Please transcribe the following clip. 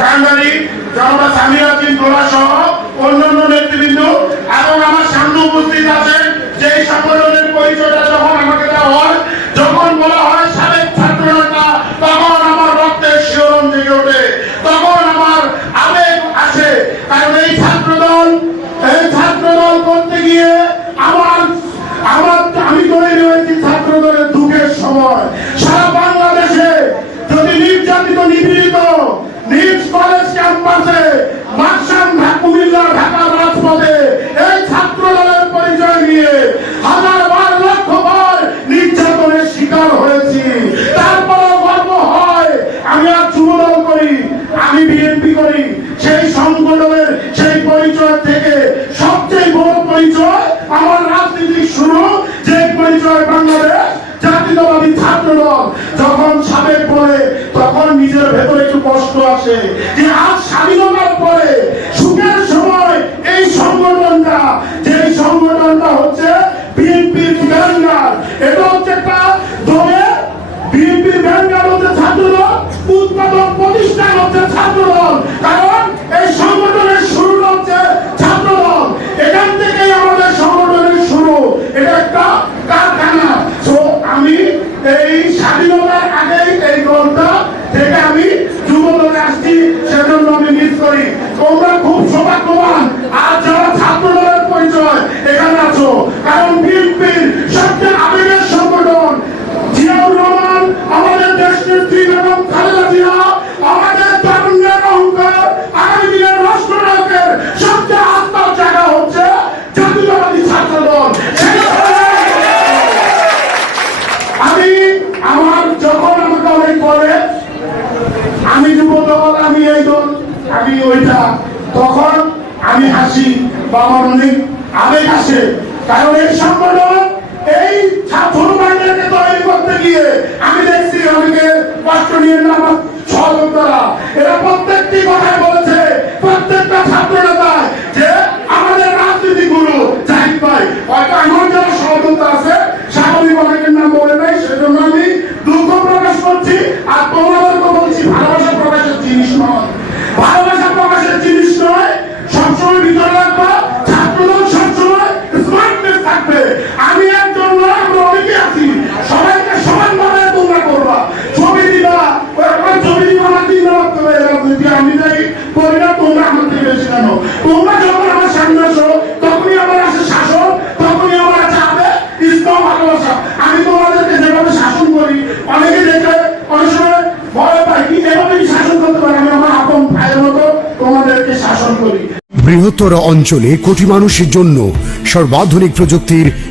কান্ডারি জনতা সামিয়া চিন গোলা সহ অন্যান্য নেতৃবৃন্দ এবং আমার সামনে উপস্থিত আছেন যে সকল পরিচয়টা কলেজ ক্যাম্পাসে মাকসাম কুমিল্লা ঢাকা রাজপথে এই ছাত্র দলের পরিচয় নিয়ে হাজার বার, লক্ষ বার নির্যাতনের শিকার হয়েছি। তারপরেও গর্ব হয়, আমি আর যুবদল করি, আমি বিএনপি করি। সেই সংগঠনের সেই পরিচয় থেকে সবচেয়ে বড় পরিচয় আমার রাজনীতির শুরু, যে পরিচয় যখন সাবেক পড়ে, তখন নিজের ভেতরে একটু কষ্ট আসে। যে আজ স্বাধীনতার পরে, সুখের সময় এই সংগঠনটা যে সংগঠনটা হচ্ছে বিএনপির এটা হচ্ছে একটা কারণ বিএনপির সবচেয়ে আবেগের সংগঠন। জিয়াউর রহমান, আমাদের দেশ নেত্রী এবং খালেদা জিয়া, আমাদের তারুণ্যের অহংকার আগামী দিনের রাষ্ট্রনায়কের সবচেয়ে আস্থার জায়গা হচ্ছে জাতীয়তাবাদী ছাত্র দল আমি আমার যখন আমাকে অনেক বলে, আমি যুব আমি এই দল, আমি ওইটা, তখন আমি হাসি বা আমার অনেক আবেগ আসে। কারণ এই সংগঠন এই ছাত্র বাংলাকে তৈরি করতে গিয়ে আমি দেখছি অনেকে কষ্ট নিয়ে নামাজ সহযোগ এরা তোমরা আমার থেকে বেশি জানো তোমরা যখন আমার সামনে আসো, তখনই আমার শাসন, তখনই আমার আছে আবে ইসলাম ভালোবাসা। আমি তোমাদেরকে যেভাবে শাসন করি, অনেকে দেখে, অনেক সময় ভয় পাই কি শাসন করতে আমি আমার আপন ভাইয়ের মতো তোমাদেরকে শাসন করি। বৃহত্তর অঞ্চলে কোটি মানুষের জন্য সর্বাধুনিক প্রযুক্তির